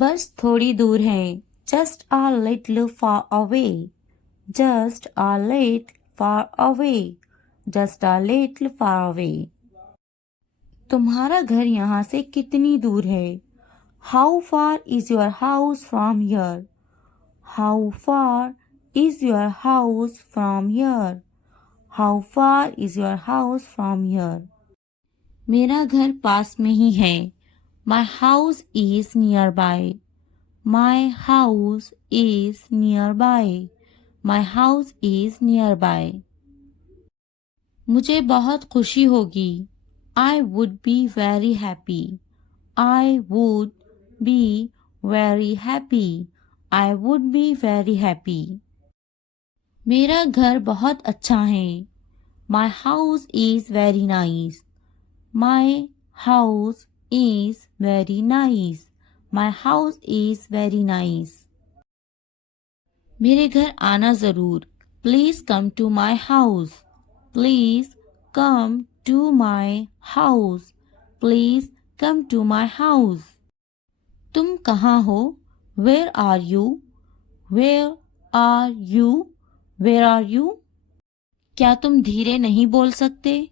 बस थोड़ी दूर है। Just a little far away. Just a little far away. Just a little far away. तुम्हारा घर यहाँ से कितनी दूर है? How far is your house from here? How far is your house from here? How far is your house from here? मेरा घर पास में ही है। My house is nearby. My house is nearby. My house is nearby. मुझे बहुत खुशी होगी। I would be very happy. I would be very happy. I would be very happy. मेरा घर बहुत अच्छा है। My house is very nice. My house is very nice. My house is very nice. मेरे घर आना जरूर। Please come to my house. Please come to my house. Please come to my house. तुम कहाँ हो? Where are you? Where are you? Where are you? क्या तुम धीरे नहीं बोल सकते?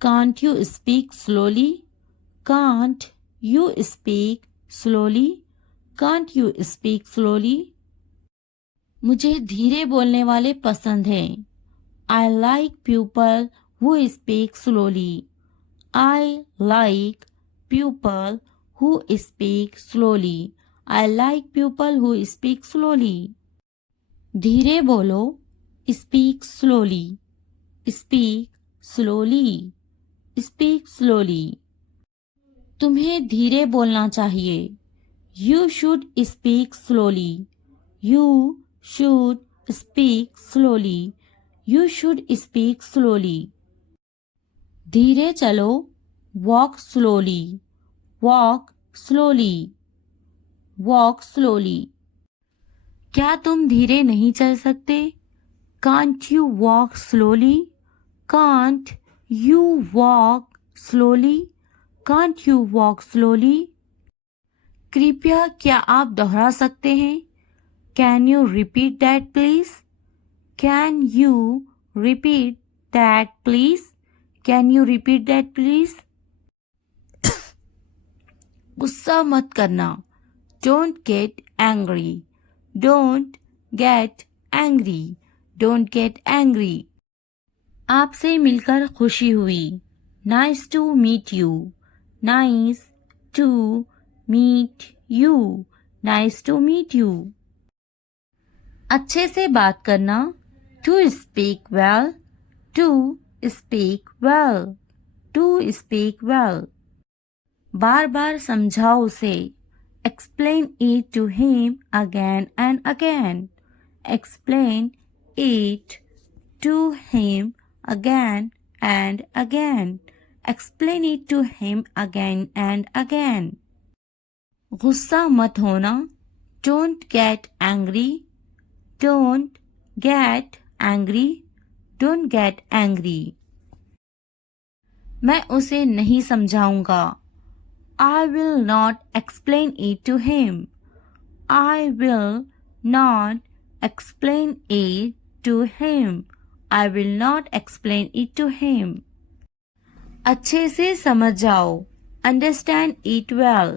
Can't you speak slowly? Can't you speak slowly? Can't you speak slowly? मुझे धीरे बोलने वाले पसंद हैं। I like people who speak slowly. I like people who speak slowly. I like people who speak slowly. धीरे बोलो। Speak slowly. Speak slowly. Speak slowly. तुम्हें धीरे बोलना चाहिए। You should speak slowly. You should speak slowly. You should speak slowly. धीरे चलो। Walk slowly. Walk slowly. Walk slowly. क्या तुम धीरे नहीं चल सकते? Can't you walk slowly? Can't you walk slowly? Can't you walk slowly? कृपया क्या आप दोहरा सकते हैं? Can you repeat that please? Can you repeat that please? Can you repeat that please? गुस्सा मत करना। Don't get angry. Don't get angry. Don't get angry. आपसे मिलकर खुशी हुई। Nice to meet you. Nice to meet you. Nice to meet you. अच्छे से बात करना। To speak well. To speak well. To speak well. बार बार समझाओ उसे। Explain it to him again and again. Explain it to him again and again. Explain it to him again and again. गुस्सा मत होना। Don't get angry. Don't get angry. Don't get angry. मैं उसे नहीं समझाऊंगा। I will not explain it to him. I will not explain it to him. I will not explain it to him. अच्छे से समझ जाओ। Understand it well.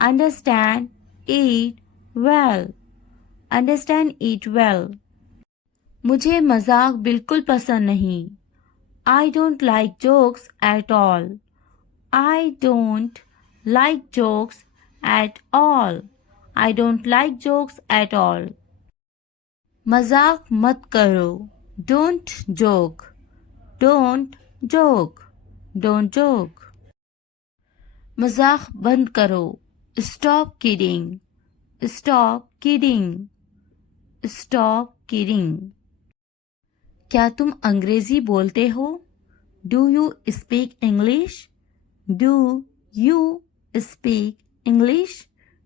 Understand it well. Understand it well. मुझे मजाक बिल्कुल पसंद नहीं। I don't like jokes at all. I don't like jokes at all. I don't like jokes at all. मजाक मत करो। Don't joke. Don't joke. Don't joke. मजाक बंद करो। Stop kidding. Stop kidding. Stop kidding. क्या तुम अंग्रेजी बोलते हो? Do you speak English? Do you speak English?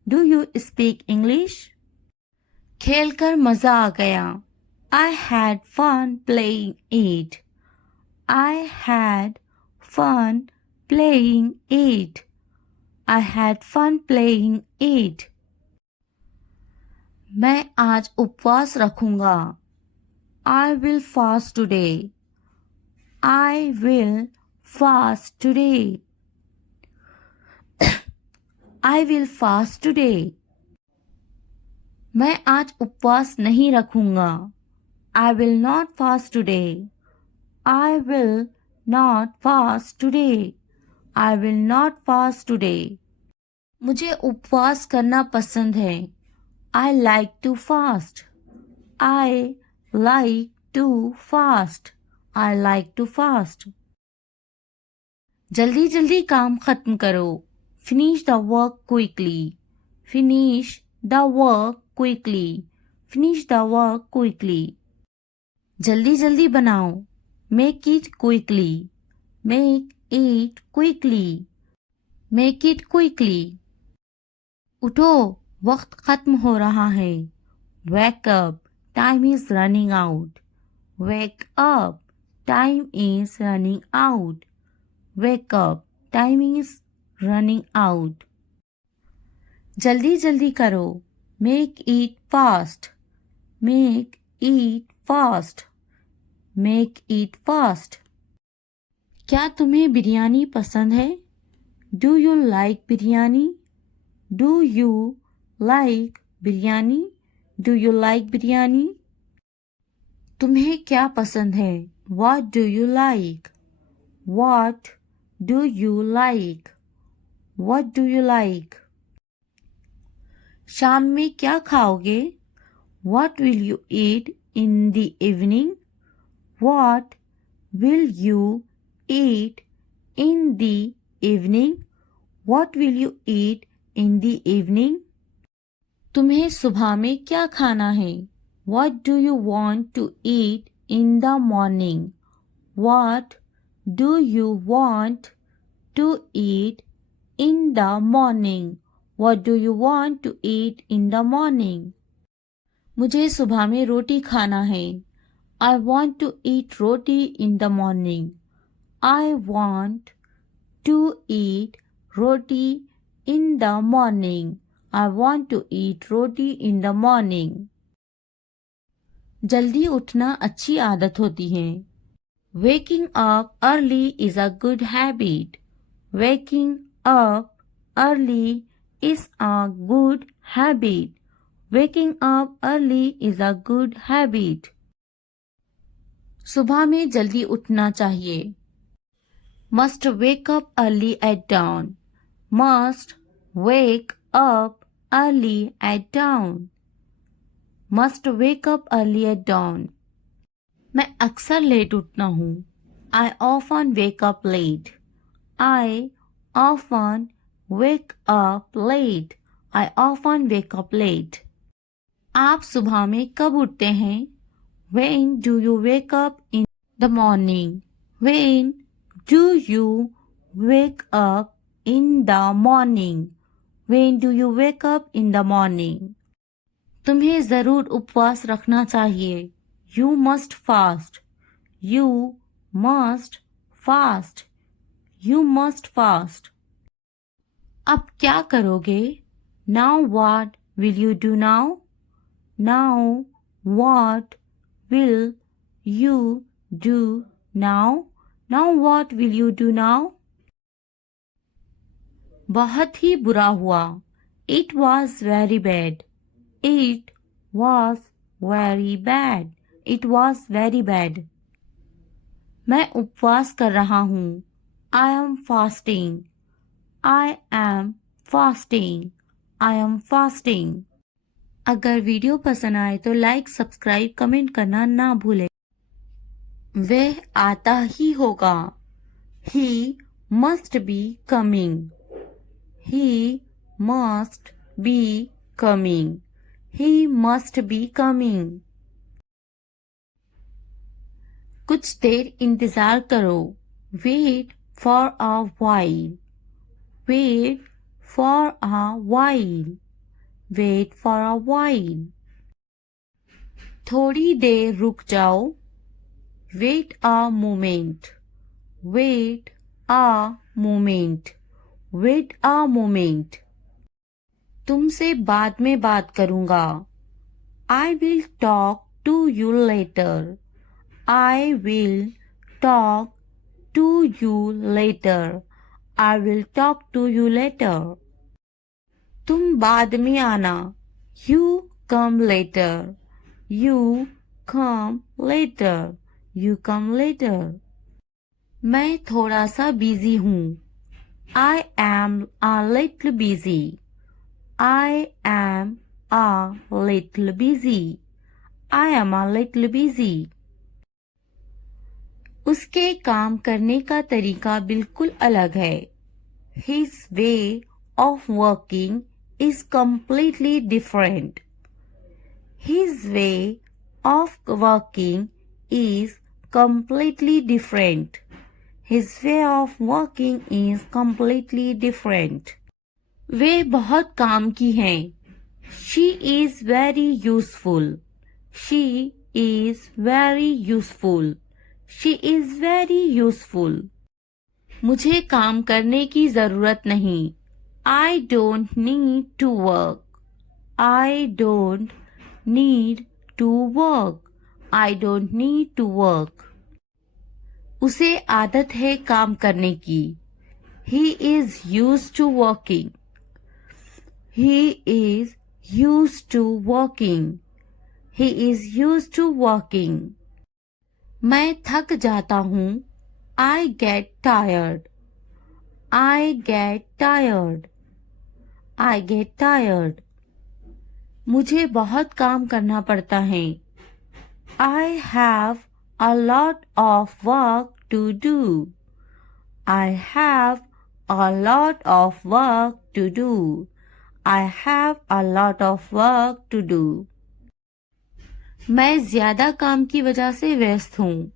Do you speak English? खेलकर मजा आ गया। I had fun playing it. I had fun playing it. I had fun playing it. मैं आज उपवास रखूंगा। I will fast today. I will fast today. I will fast today. मैं आज उपवास नहीं रखूंगा। I will not fast today. I will not fast today. I will not fast today. मुझे उपवास करना पसंद है। I like to fast. I like to fast. I like to fast. जल्दी जल्दी काम खत्म करो। Finish the work quickly. Finish the work quickly. Finish the work quickly. जल्दी जल्दी बनाओ। Make it quickly. Make it quickly. Make it quickly. उठो, वक्त खत्म हो रहा है। Wake up. Time is running out. Wake up. Time is running out. Wake up. Time is running out. जल्दी जल्दी करो। Make it fast. Make it fast. Make it fast. क्या तुम्हें बिरयानी पसंद है? Do you like biryani? Do you like biryani? Do you like biryani? तुम्हें क्या पसंद है? What do you like? What do you like? What do you like? शाम में क्या खाओगे? What will you eat in the evening? What will you eat in the evening? What will you eat in the evening? तुम्हें सुबह में क्या खाना है? What do you want to eat in the morning? What do you want to eat in the morning? What do you want to eat in the morning? मुझे सुबह में रोटी खाना है। I want to eat roti in the morning. I want to eat roti in the morning. I want to eat roti in the morning. जल्दी उठना अच्छी आदत होती है। Waking up early is a good habit. Waking up early is a good habit. Waking up early is a good habit. सुबह में जल्दी उठना चाहिए। Must wake up early at dawn. Must wake up early at dawn. Must wake up early at dawn. मैं अक्सर late उठता हूँ। I often wake up late. I often wake up late. I often wake up late. आप सुबह में कब उठते हैं? When do you wake up in the morning? When do you wake up in the morning? When do you wake up in the morning? तुम्हें जरूर उपवास रखना चाहिए। You must fast. You must fast. You must fast. अब क्या करोगे? Now what will you do now? Now what will you do now? Now what will you do now? बहुत ही बुरा हुआ। It was very bad. It was very bad. It was very bad. मैं उपवास कर रहा हूँ। I am fasting. I am fasting. I am fasting. अगर video पसंद आए तो लाइक, सब्सक्राइब, कमेंट करना ना भूलें। वह आता ही होगा। He must be coming. He must be coming. He must be coming. कुछ देर इंतजार करो। Wait for a while. Wait for a while. Wait for a while. थोड़ी देर रुक जाओ। Wait a moment. Wait a moment. Wait a moment. तुमसे बाद में बात करूंगा। I will talk to you later. I will talk to you later. I will talk to you later. तुम बाद में आना. You come later. You come later. You come later. मैं थोड़ा सा बिजी हूँ. I am a little busy. I am a little busy. I am a little busy. उसके काम करने का तरीका बिल्कुल अलग है. His way of working is completely different. His way of working is completely different. His way of working is completely different. वे बहुत काम की हैं. She is very useful. She is very useful. She is very useful. मुझे काम करने की जरूरत नहीं. I don't need to work. I don't need to work. I don't need to work. उसे आदत है काम करने की. He is used to working. He is used to working. He is used to working. मैं थक जाता हूँ. I get tired. I get tired. I get tired. मुझे बहुत काम करना पड़ता है. I have a lot of work to do. I have a lot of work to do. I have a lot of work to do. मैं ज्यादा काम की वजह से व्यस्त हूँ.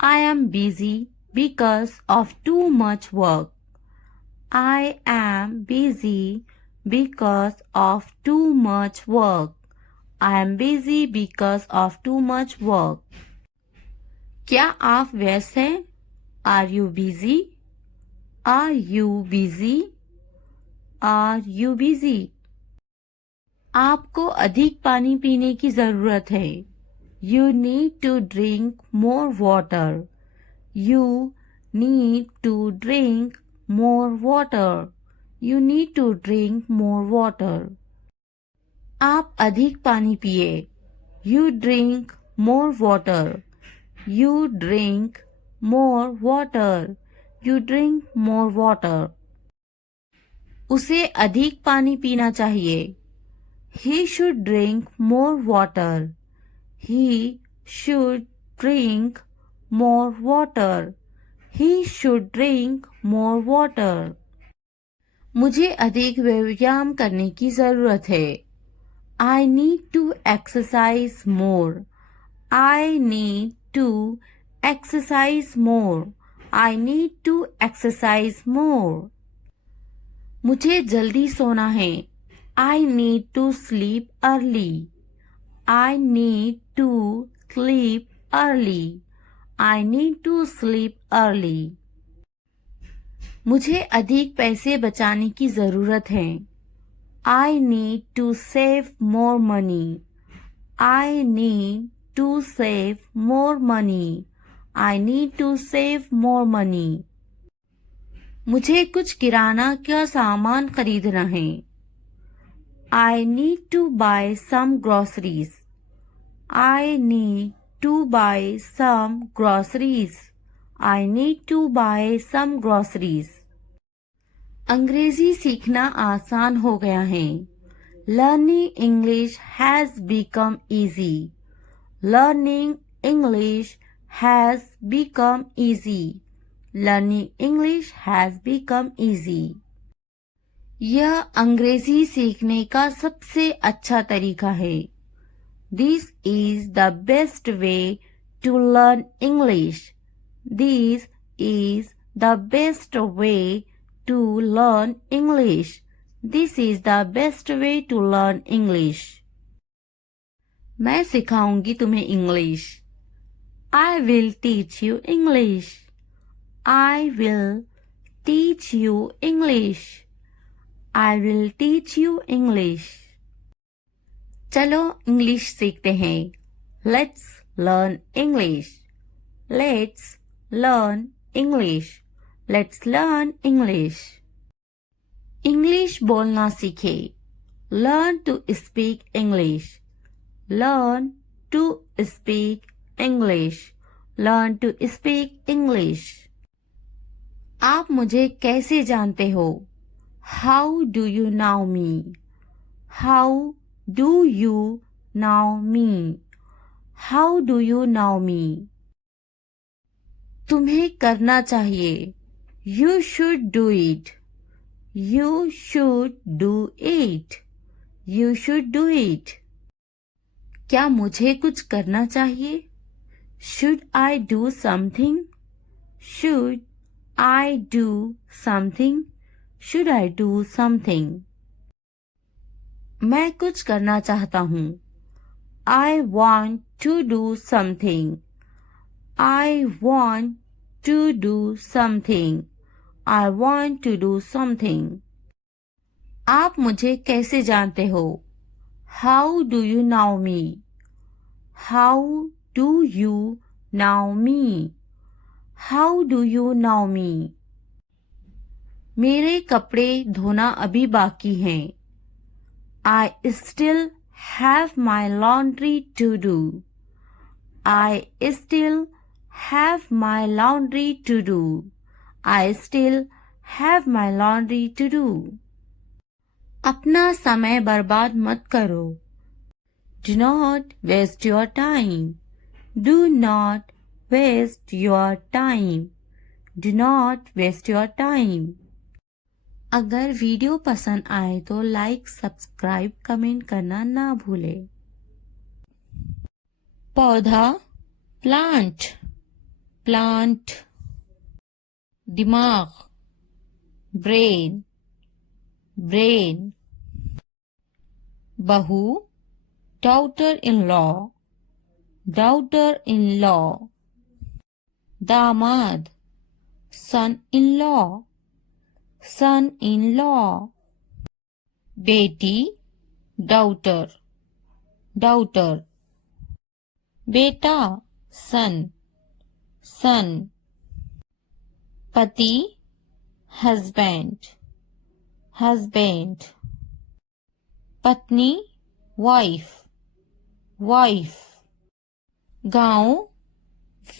I am busy because of too much work. I am busy because of too much work. I am busy because of too much work. क्या आप व्यस्त हैं? Are you busy? Are you busy? Are you busy? आपको अधिक पानी पीने की जरूरत है. You need to drink more water. You need to drink more water. You need to drink more water. आप अधिक पानी पिए. You drink more water. You drink more water. You drink more water. उसे अधिक पानी पीना चाहिए. He should drink more water. He should drink more water. He should drink more water. मुझे अधिक व्यायाम करने की जरूरत है. I need to exercise more. I need to exercise more. I need to exercise more. मुझे जल्दी सोना है. I need to sleep early. I need to sleep early. I need to sleep early. मुझे अधिक पैसे बचाने की जरूरत है. I need to save more money. I need to save more money. I need to save more money. मुझे कुछ किराना का सामान खरीदना है. I need to buy some groceries. I need to buy some groceries. I need to buy some groceries. अंग्रेजी सीखना आसान हो गया है. Learning English has become easy. Learning English has become easy. Learning English has become easy. यह अंग्रेजी सीखने का सबसे अच्छा तरीका है. This is the best way to learn English. This is the best way to learn English. This is the best way to learn English. मैं सिखाऊंगी तुम्हें English. I will teach you English. I will teach you English. I will teach you English. चलो English सीखते हैं। Let's learn English. Let's learn English. Let's learn English. English बोलना सीखे। Learn to speak English. Learn to speak English. Learn to speak English. आप मुझे कैसे जानते हो? How do you know me? How do you know me? How do you know me? तुम्हें करना चाहिए। You should do it. You should do it. You should do it. क्या मुझे कुछ करना चाहिए? Should I do something? Should I do something? Should I do something? मैं कुछ करना चाहता हूँ। I want to do something. I want to do something. I want to do something. आप मुझे कैसे जानते हो? How do you know me? How do you know me? How do you know me? मेरे कपड़े धोना अभी बाकी हैं। I still have my laundry to do. I still have my laundry to do. I still have my laundry to do. अपना समय बर्बाद मत करो। Do not waste your time. Do not waste your time. Do not waste your time. अगर video पसंद आए तो like, subscribe, comment करना ना भूलें। पौधा प्लांट। प्लांट। दिमाग ब्रेन। ब्रेन। बहू daughter in law. Daughter in law. दामाद son in law. Son in law. बेटी डॉटर। डॉटर। बेटा सन। सन। पति हस्बैंड। हस्बैंड। पत्नी वाइफ। वाइफ। गांव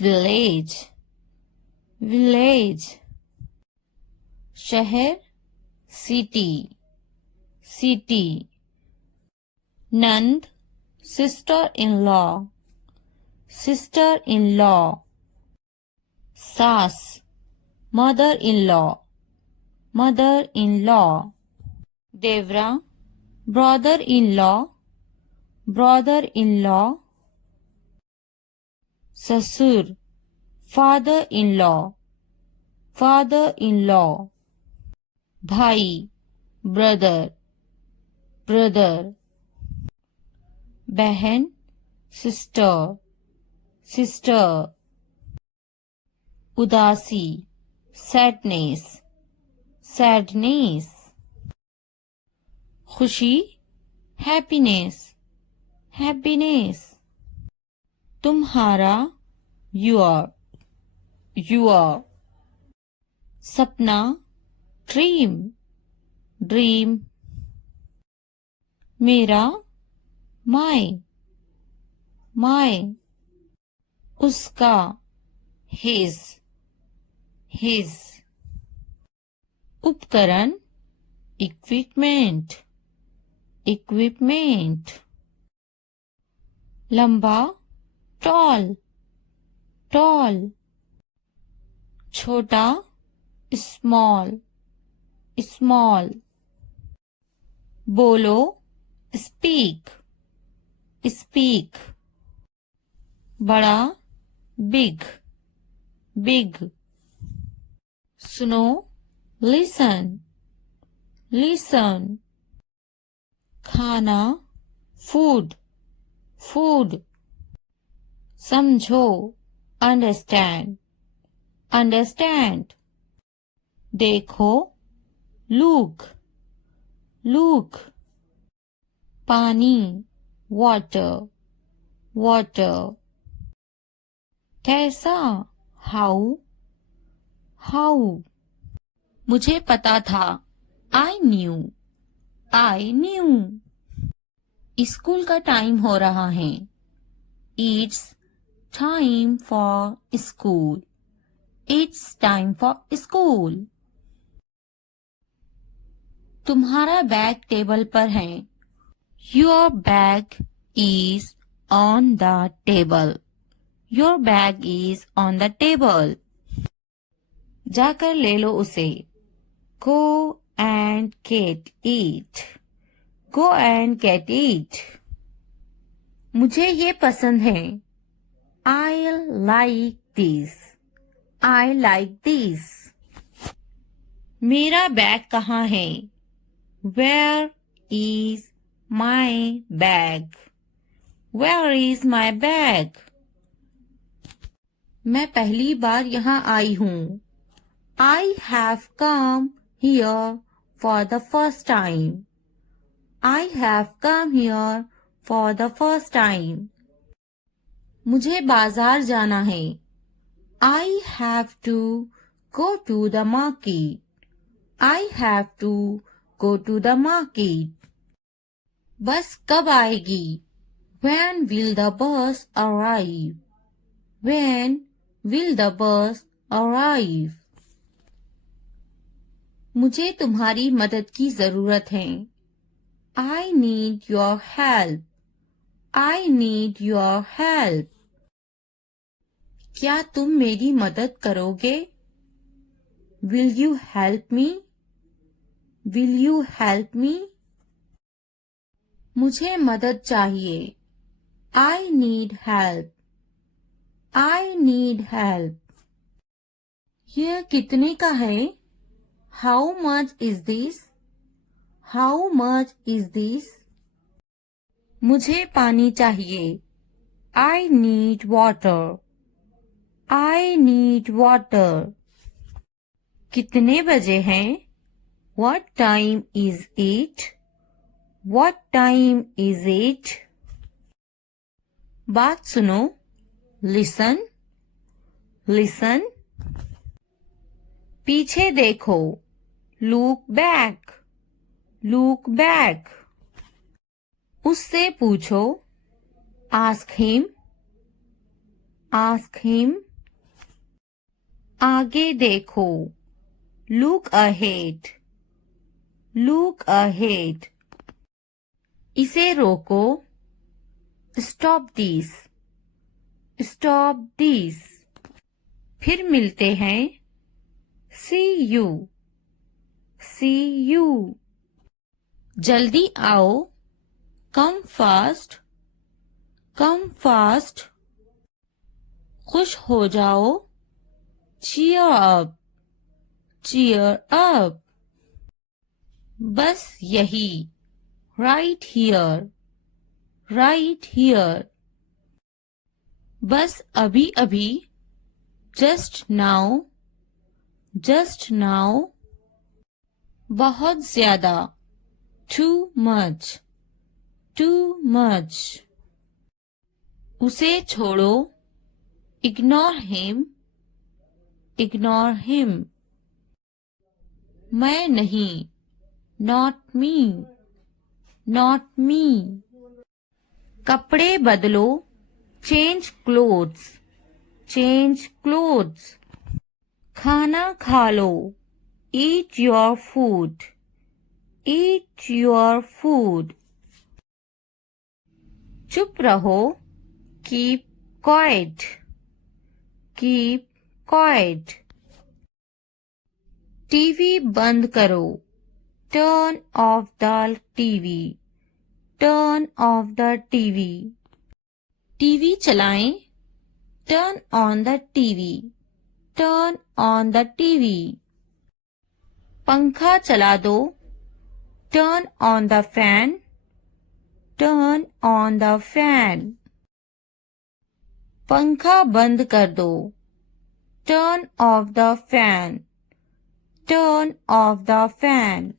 विलेज। विलेज। शहर सिटी। सिटी। नंद sister in law. Sister in law. सास mother in law. Mother in law. देवरा brother in law. Brother in law. ससुर father in law. Father in law. भाई brother. Brother. बहन sister. Sister. उदासी sadness. Sadness. खुशी happiness. Happiness. तुम्हारा your. Your. सपना dream. Dream. मेरा माय। माय। उसका हिज। हिज। उपकरण इक्विपमेंट। इक्विपमेंट। लंबा टॉल। टॉल। छोटा स्मॉल। स्मॉल। बोलो स्पीक। स्पीक। बड़ा बिग। बिग। सुनो लिसन। लिसन। खाना फूड। फूड। समझो अंडरस्टैंड। अंडरस्टैंड। देखो लुक। लुक। पानी water, water. कैसा? how, how. मुझे पता था, I knew, I knew. School का टाइम हो रहा है, It's time for school, It's time for school. तुम्हारा बैग टेबल पर है, Your bag is on the table, Your bag is on the table. जाकर ले लो उसे, Go and get it, Go and get it. मुझे ये पसंद है, I like this, I like this. मेरा बैग कहाँ है, Where is my bag, Where is my bag. मैं पहली बार यहाँ आई हूँ, I have come here for the first time, I have come here for the first time. मुझे बाजार जाना है, I have to go to the market, I have to go to the market. बस कब आएगी, When will the bus arrive, When will the bus arrive. मुझे तुम्हारी मदद की जरूरत है, I need your help, I need your help. क्या तुम मेरी मदद करोगे, Will you help me, Will you help me. मुझे मदद चाहिए, I need help, I need help. यह कितने का है, How much is this, How much is this. मुझे पानी चाहिए, I need water, I need water. कितने बजे हैं, What time is it, What time is it. बात सुनो, Listen, listen. पीछे देखो, Look back, look back. उससे पूछो, Ask him, ask him. आगे देखो, Look ahead, look ahead. इसे रोको, Stop this, stop this. फिर मिलते हैं, See you, see you. जल्दी आओ, Come fast, come fast. खुश हो जाओ, Cheer up, cheer up. बस यही, Right here, right here. बस अभी अभी, Just now, just now. बहुत ज्यादा, Too much, too much. उसे छोड़ो, Ignore him, ignore him. मैं नहीं, Not me, not me. कपड़े बदलो, Change clothes, change clothes. खाना खा लो, Eat your food, eat your food. चुप रहो, Keep quiet, keep quiet. TV बंद करो, Turn off the TV, turn off the TV. TV चलाएं, Turn on the TV, turn on the TV. पंखा चला दो, Turn on the fan, turn on the fan. पंखा बंद कर दो, Turn off the fan, turn off the fan.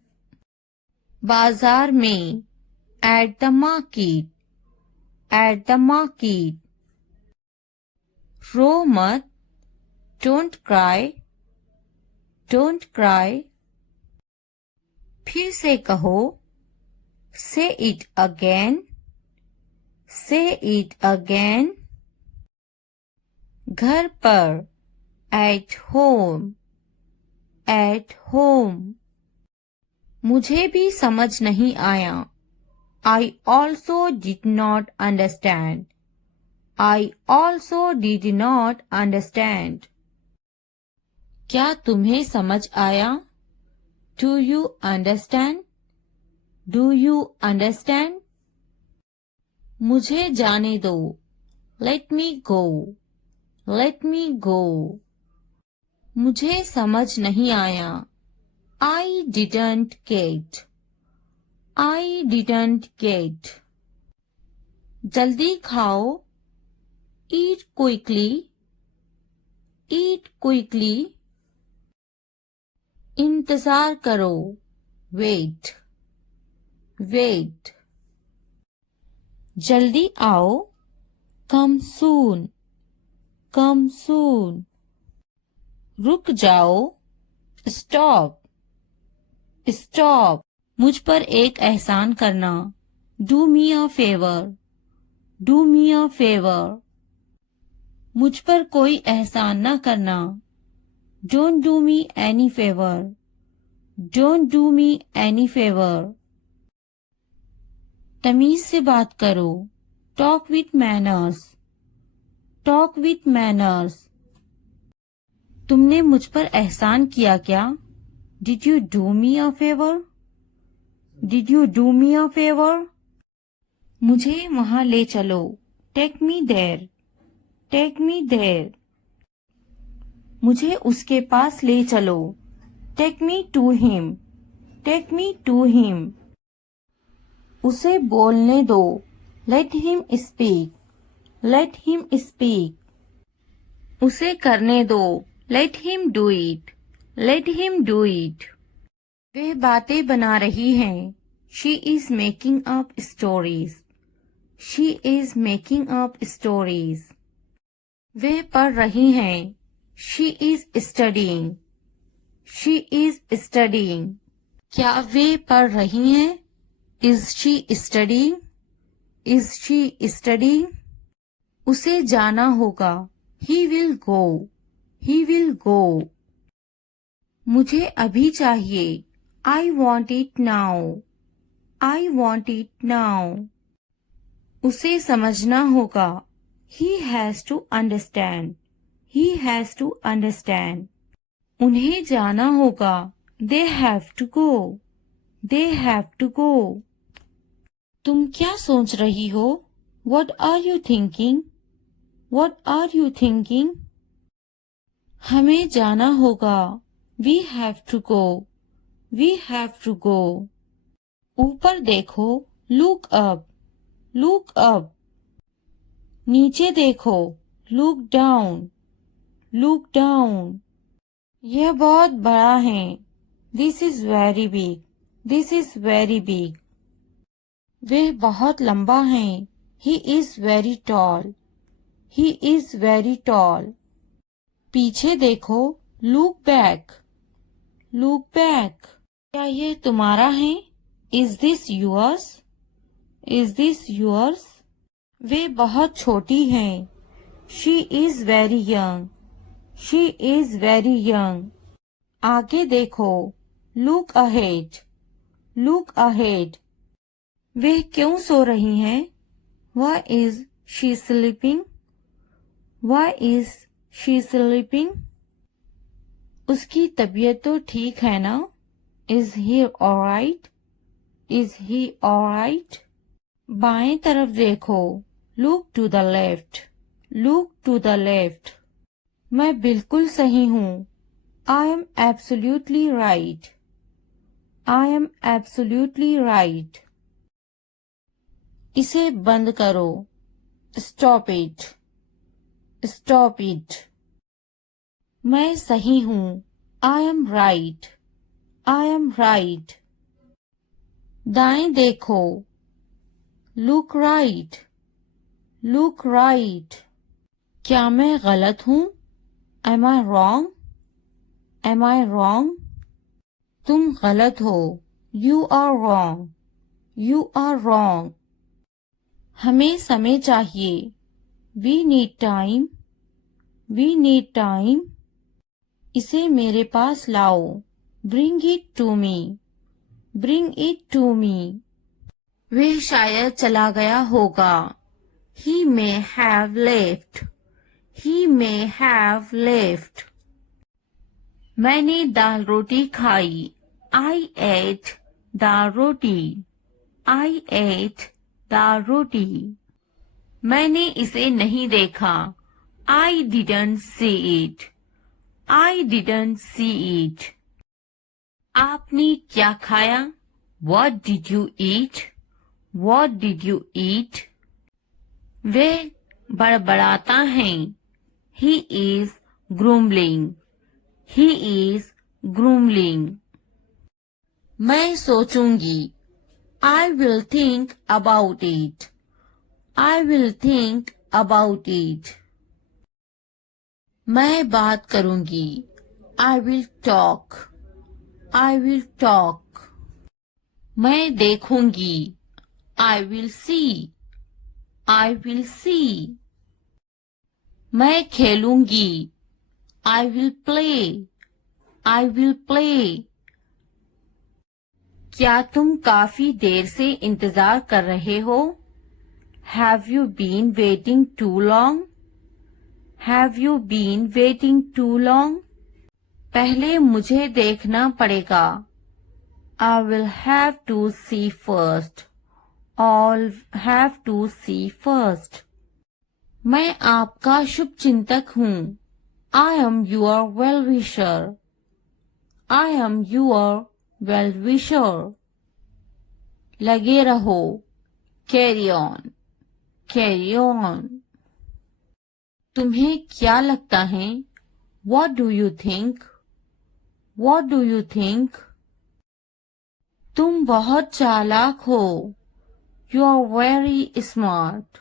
बाजार में, At the market, at the market. रो मत, don't cry, don't cry. फिर से कहो, say it again, say it again. घर पर, at home, at home. मुझे भी समझ नहीं आया. I also did not understand. I also did not understand. क्या तुम्हें समझ आया? Do you understand? Do you understand? मुझे जाने दो. Let me go. Let me go. मुझे समझ नहीं आया. I didn't get. I didn't get. जल्दी खाओ. Eat quickly. Eat quickly. इंतजार करो. Wait. Wait. जल्दी आओ. Come soon. Come soon. रुक जाओ. Stop. Stop. मुझ पर एक एहसान करना. Do me a favor. Do me a favor. मुझ पर कोई एहसान न करना. Don't do me any favor. Don't do me any favor. तमीज से बात करो. Talk with manners. Talk with manners. तुमने मुझ पर एहसान किया क्या? Did you do me a favor? Did you do me a favor? मुझे वहां ले चलो. Take me there. Take me there. मुझे उसके पास ले चलो. Take me to him. Take me to him. उसे बोलने दो. Let him speak. Let him speak. उसे करने दो. Let him do it. Let him do it. वे बातें बना रही हैं. She is making up stories. She is making up stories. वे पढ़ रही हैं. She is studying. She is studying. क्या वे पढ़ रही हैं? Is she studying? Is she studying? उसे जाना होगा. He will go. He will go. मुझे अभी चाहिए. I want it now. I want it now. उसे समझना होगा. He has to understand. He has to understand. उन्हें जाना होगा. They have to go. They have to go. तुम क्या सोच रही हो? What are you thinking? What are you thinking? हमें जाना होगा. We have to go. We have to go. ऊपर देखो. Look up. Look up. नीचे देखो. Look down. Look down. यह बहुत बड़ा है. This is very big. This is very big. वह बहुत लंबा है. He is very tall. He is very tall. पीछे देखो. Look back. Look back. क्या ये तुम्हारा है? Is this yours? Is this yours? वे बहुत छोटी हैं. She is very young. She is very young. आगे देखो. Look ahead. Look ahead. वे क्यों सो रही हैं? Why is she sleeping? Why is she sleeping? उसकी तबीयत तो ठीक है ना? Is he alright? Is he alright? बाएं तरफ देखो. Look to the left. Look to the left. मैं बिल्कुल सही हूँ. I am absolutely right. I am absolutely right. इसे बंद करो. Stop it. Stop it. मैं सही हूँ. I am right. I am right. दाएं देखो. Look right. Look right. क्या मैं गलत हूँ? Am I wrong? Am I wrong? तुम गलत हो. You are wrong. You are wrong. हमें समय चाहिए. We need time. We need time. इसे मेरे पास लाओ. Bring it to me. Bring it to me. वह शायद चला गया होगा. He may have left. He may have left. मैंने दाल रोटी खाई. I ate dal roti. I ate दाल रोटी. मैंने इसे नहीं देखा. I didn't see it. I didn't see it. आपने क्या खाया? What did you eat? What did you eat? वे बड़बड़ाता है. He is grumbling. He is grumbling. मैं सोचूंगी. I will think about it. I will think about it. मैं बात करूंगी. I will talk. I will talk. मैं देखूंगी. I will see. I will see. मैं खेलूंगी. I will play. I will play. क्या तुम काफी देर से इंतजार कर रहे हो? Have you been waiting too long? Have you been waiting too long? पहले मुझे देखना पड़ेगा. I will have to see first. I'll have to see first. मैं आपका शुभ चिंतक हूँ. I am your well-wisher. I am your well-wisher. लगे रहो. Carry on. Carry on. तुम्हें क्या लगता है? What do you think? What do you think? तुम बहुत चालाक हो. You are very smart.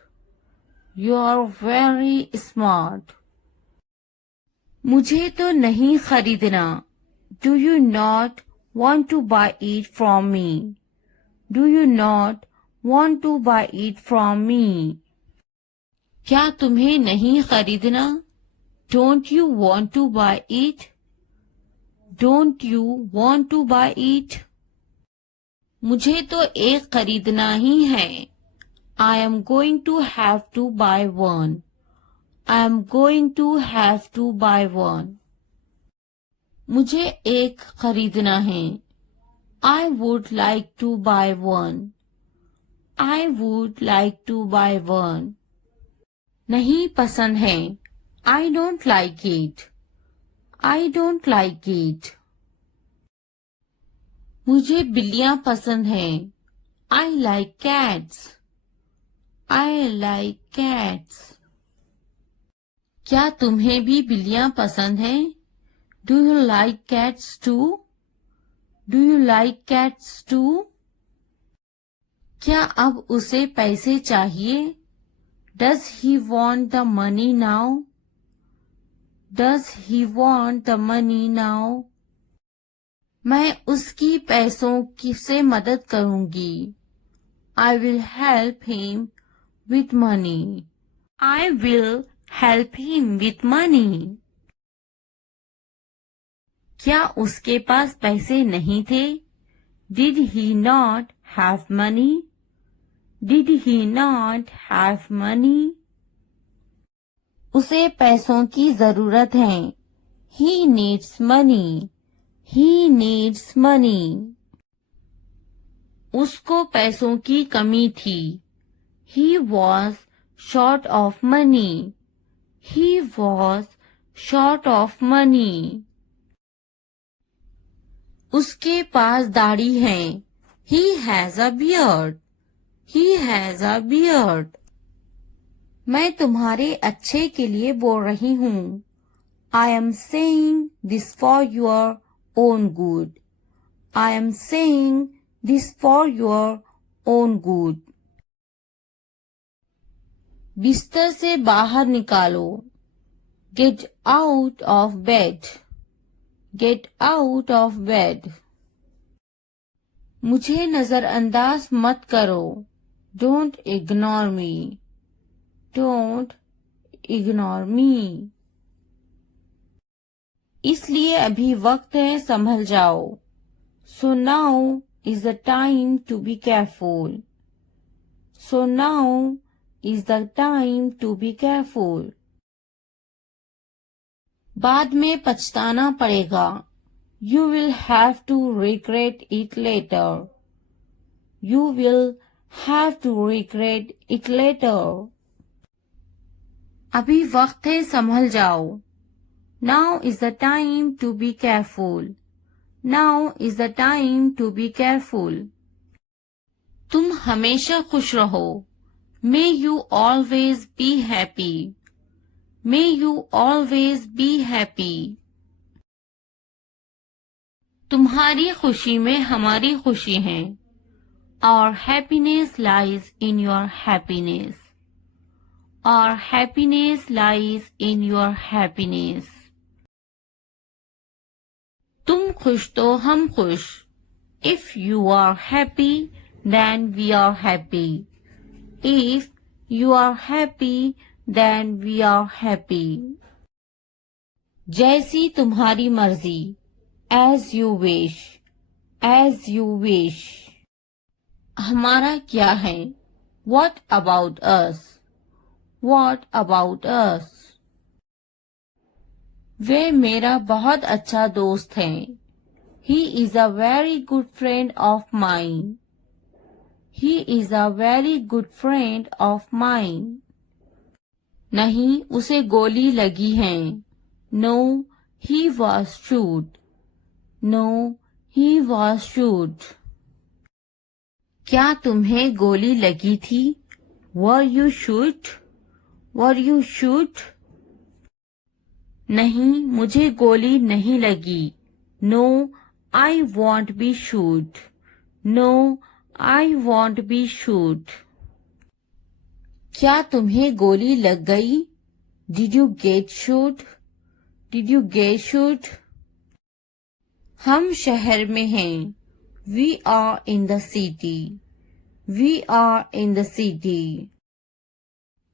You are very smart. मुझे तो नहीं खरीदना. Do you not want to buy it from me? Do you not want to buy it from me? क्या तुम्हें नहीं खरीदना? Don't you want to buy it? Don't you want to buy it? मुझे तो एक खरीदना ही है. I am going to have to buy one. I am going to have to buy one. मुझे एक खरीदना है. I would like to buy one. I would like to buy one. नहीं पसंद है. I don't like it. I don't like it. मुझे बिल्लियां पसंद हैं. I like cats. I like cats. क्या तुम्हें भी बिल्लियां पसंद हैं? Do you like cats too? Do you like cats too? क्या अब उसे पैसे चाहिए? Does he want the money now? Does he want the money now? मैं उसकी पैसों की से मदद करूंगी. I will help him with money. I will help him with money. क्या उसके पास पैसे नहीं थे? Did he not have money? Did he not have money? उसे पैसों की जरूरत है. He needs money. He needs money. उसको पैसों की कमी थी. He was short of money. He was short of money. उसके पास दाढ़ी है. He has a beard. He has a beard. मैं तुम्हारे अच्छे के लिए बोल रही हूँ. I am saying this for your own good. I am saying this for your own good. बिस्तर से बाहर निकालो। Get out of bed. Get out of bed. मुझे नजरअंदाज मत करो। Don't ignore me. Don't ignore me. इसलिए अभी वक्त है, संभल जाओ। So now is the time to be careful. So now is the time to be careful. बाद में पछताना पड़ेगा। You will have to regret it later. You will have to regret it later. अभी वक्त है, संभल जाओ। Now is the time to be careful. Now is the time to be careful. तुम हमेशा खुश रहो। May you always be happy. May you always be happy. तुम्हारी खुशी में हमारी खुशी है। Our happiness lies in your happiness. Our happiness lies in your happiness. तुम खुश तो हम खुश। If you are happy, then we are happy. If you are happy, then we are happy. जैसी तुम्हारी मर्जी। As you wish. As you wish. हमारा क्या है? What about us? What about us? वे मेरा बहुत अच्छा दोस्त है। He is a very good friend of mine. He is a very good friend of mine. नहीं, उसे गोली लगी है। No, he was shot. No, he was shot. क्या तुम्हें गोली लगी थी? Were you shot? Were you shot? नहीं, मुझे गोली नहीं लगी। No, I won't be shot. No, I won't be shot. क्या तुम्हें गोली लग गई? Did you get shot? Did you get shot? हम शहर में हैं। We are in the city. We are in the city.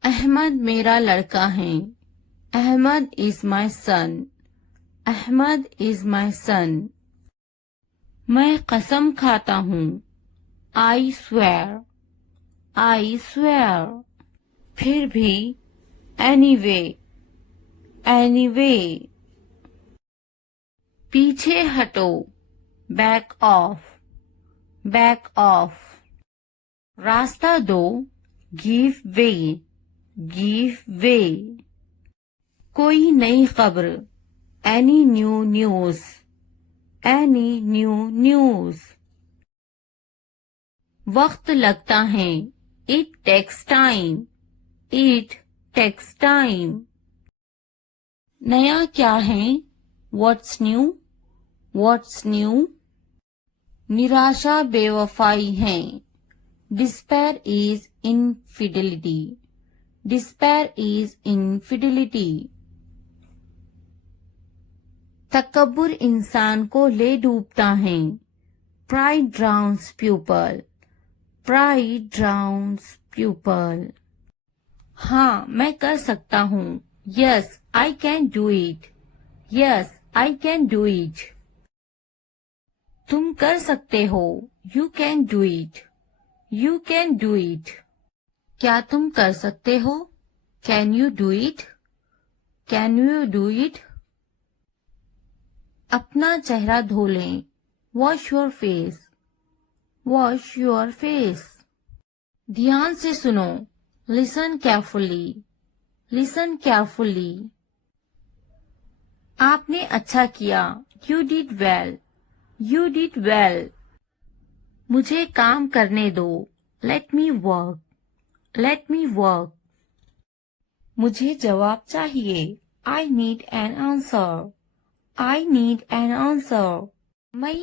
Ahmad मेरा लड़का है। Ahmad is my son. Ahmad is my son. मैं कसम खाता हूँ। I swear. I swear. फिर भी anyway. Anyway. पीछे हटो। Back off. Back off. रास्ता दो। Give way. Give way. कोई नई खबर। Any new news. Any new news. वक्त लगता है। It takes time. It takes time. नया क्या है? What's new? What's new? निराशा बेवफाई है। Despair is infidelity. Despair is infidelity. तकब्बुर इंसान को ले डूबता है। Pride drowns pupil. Pride drowns pupil. हाँ, मैं कर सकता हूँ। Yes, I can do it. Yes, I can do it. तुम कर सकते हो। You can do it. You can do it. क्या तुम कर सकते हो? Can you do it? Can you do it? अपना चेहरा धो लें। Wash your face. Wash your face. ध्यान से सुनो। Listen carefully. Listen carefully. आपने अच्छा किया। You did well. You did well. मुझे काम करने दो। Let me work. Let me work. मुझे जवाब चाहिए। I need an answer. I need an answer. मैं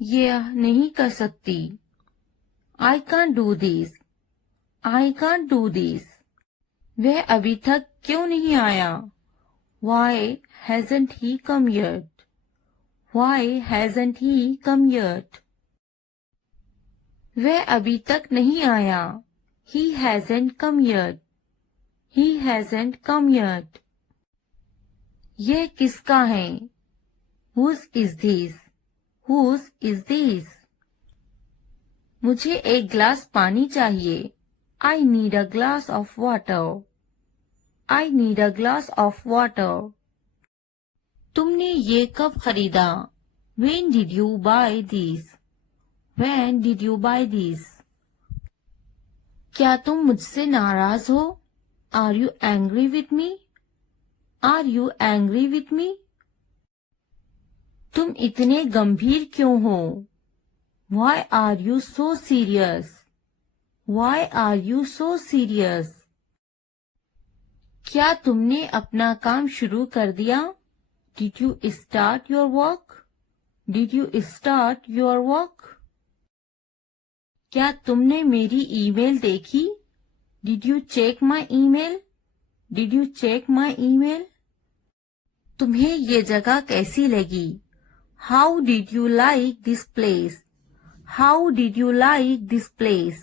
यह नहीं कर सकती। I can't do this. I can't do this. वह अभी तक क्यों नहीं आया? Why hasn't he come yet? Why hasn't he come yet? वह अभी तक नहीं आया. He hasn't come yet. He hasn't come yet. यह किसका है? Whose is this? Whose is this? मुझे एक गिलास पानी चाहिए. I need a glass of water. I need a glass of water. तुमने ये कब खरीदा? When did you buy this? When did you buy this? क्या तुम मुझसे नाराज हो? Are you angry with me? Are you angry with me? तुम इतने गंभीर क्यों हो? Why are you so serious? Why are you so serious? क्या तुमने अपना काम शुरू कर दिया? Did you start your work? Did you start your work? क्या तुमने मेरी ईमेल देखी? Did you check my email? Did you check my email? तुम्हें ये जगह कैसी लगी? How did you like this place? How did you like this place?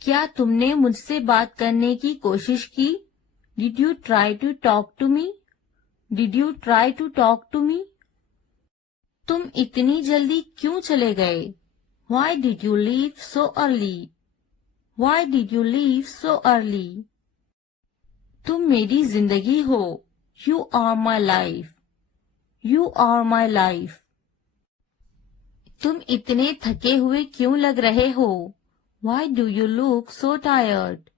क्या तुमने मुझसे बात करने की कोशिश की? Did you try to talk to me? Did you try to talk to me? तुम इतनी जल्दी क्यों चले गए? Why did you leave so early? Why did you leave so early? तुम मेरी जिंदगी हो. You are my life. You are my life. तुम इतने थके हुए क्यों लग रहे हो? Why do you look so tired?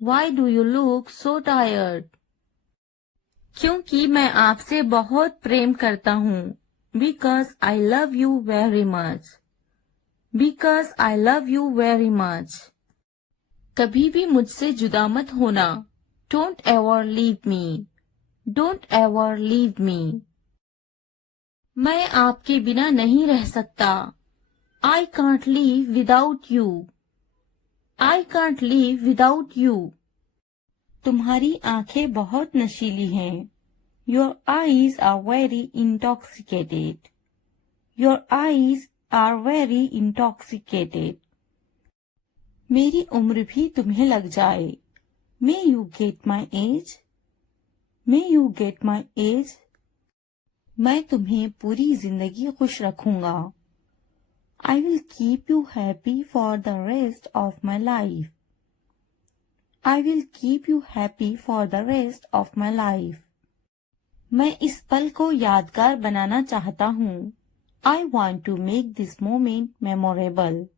Why do you look so tired? क्योंकि मैं आपसे बहुत प्रेम करता हूँ. Because I love you very much. Because I love you very much. कभी भी मुझसे जुदा मत होना. Don't ever leave me. Don't ever leave me. मैं आपके बिना नहीं रह सकता. I can't live without you. I can't live without you. तुम्हारी आंखें बहुत नशीली हैं. Your eyes are very intoxicated. Your eyes are very intoxicated. मेरी उम्र भी तुम्हें लग जाए. May you get my age? May you get my age? मैं तुम्हें पूरी जिंदगी खुश रखूंगा. I will keep you happy for the rest of my life. I will keep you happy for the rest of my life. मैं इस पल को यादगार बनाना चाहता हूँ. I want to make this moment memorable.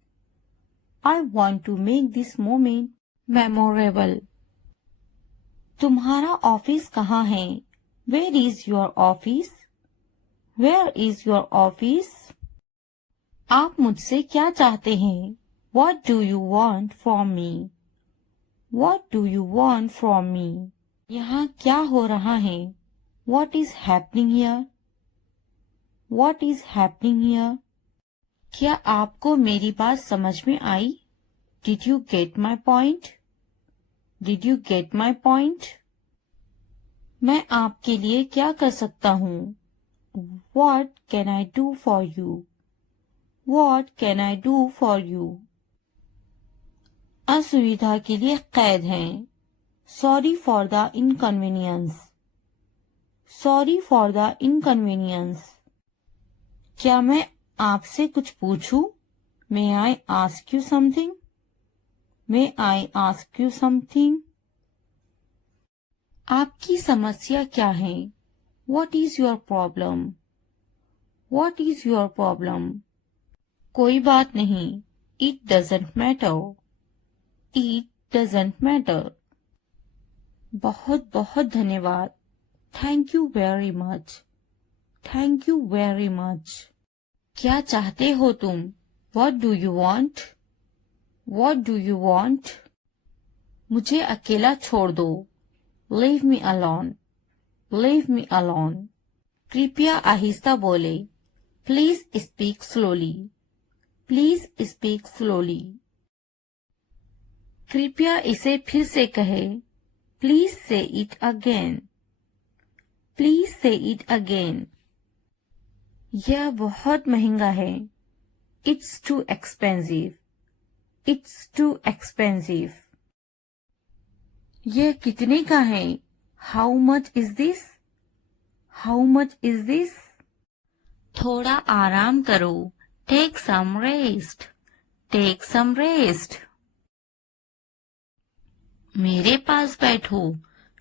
I want to make this moment memorable. तुम्हारा office कहाँ है? Where is your office? Where is your office? आप मुझसे क्या चाहते हैं? What do you want from me? What do you want from me? यहाँ क्या हो रहा है? What is happening here? What is happening here? क्या आपको मेरी बात समझ में आई? Did you get my point? Did you get my point? मैं आपके लिए क्या कर सकता हूँ? What can I do for you? What can I do for you? असुविधा के लिए कैद हैं. Sorry for the inconvenience. Sorry for the inconvenience. क्या मैं आपसे कुछ पूछूं? May I ask you something? May I ask you something? आपकी समस्या क्या है? What is your problem? What is your problem? कोई बात नहीं. It doesn't matter. It doesn't matter. बहुत बहुत धन्यवाद. Thank you very much. Thank you very much. क्या चाहते हो तुम? What do you want? What do you want? मुझे अकेला छोड़ दो. Leave me alone. Leave me alone. कृपया आहिस्ता बोले. Please speak slowly. Please speak slowly. कृपया इसे फिर से कहे. Please say it again. Please say it again. यह बहुत महंगा है. It's too expensive. It's too expensive. यह कितने का है? How much is this? How much is this? थोड़ा आराम करो. Take some rest. Take some rest. मेरे पास बैठो.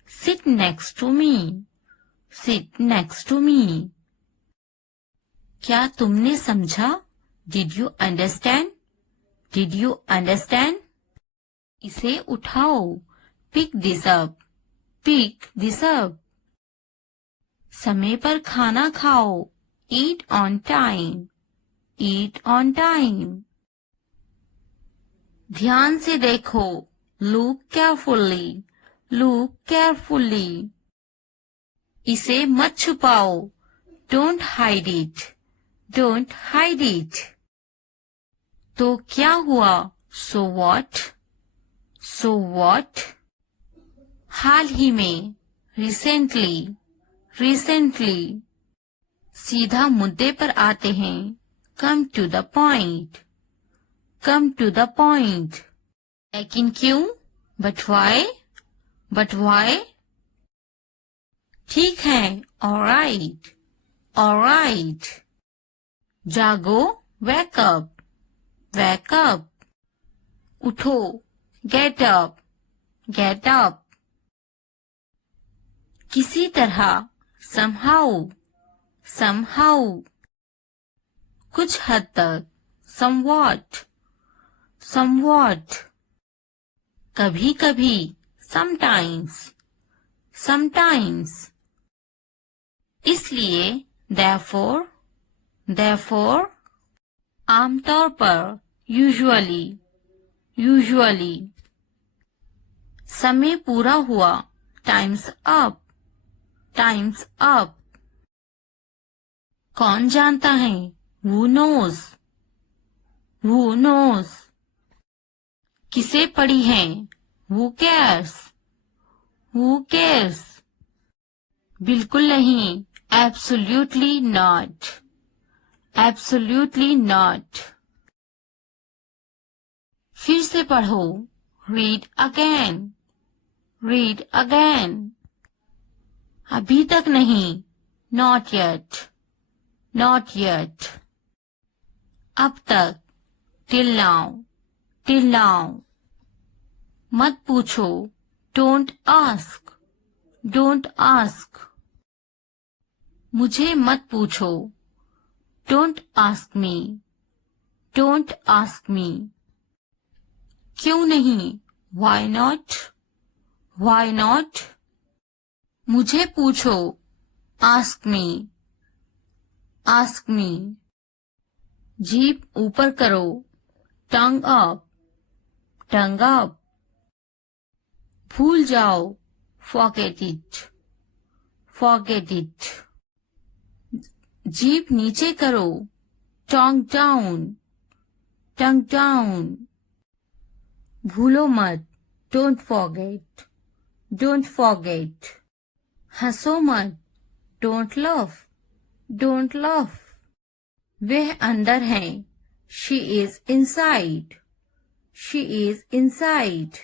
Sit next to me. Sit next to me. क्या तुमने समझा? Did you understand? Did you understand? इसे उठाओ. Pick this up. Pick this up. समय पर खाना खाओ. Eat on time. Eat on time. ध्यान से देखो. Look carefully. Look carefully. इसे मत छुपाओ. Don't hide it. Don't hide it. तो क्या हुआ? So what? So what? हाल ही में. Recently. Recently. सीधा मुद्दे पर आते हैं. Come to the point. Come to the point. लेकिन क्यों? But why? But why? ठीक है. All right. All right. जागो. Wake up. Wake up. उठो. Get up. Get up. किसी तरह. Somehow. Somehow. कुछ हद तक. Somewhat. Somewhat. कभी कभी. Sometimes. Sometimes. इसलिए. Therefore. Therefore. आमतौर पर. Usually. Usually. समय पूरा हुआ. Time's up. Time's up. कौन जानता है? Who knows? Who knows? किसे पड़ी है? Who cares? Who cares? बिल्कुल नहीं. Absolutely not. Absolutely not. फिर से पढ़ो. Read again. Read again. अभी तक नहीं. Not yet. Not yet. अब तक. Till now. Till now. मत पूछो. Don't ask. Don't ask. मुझे मत पूछो. Don't ask me. Don't ask me. क्यों नहीं? Why not? Why not? मुझे पूछो. Ask me. Ask me. जीभ ऊपर करो. Tongue up. Tongue up. भूल जाओ. Forget it. Forget it. जीभ नीचे करो. Tongue down. Tongue down. भूलो मत. Don't forget. Don't forget. हंसो मत. Don't laugh. Don't laugh. वह अंदर है. She is inside. She is inside.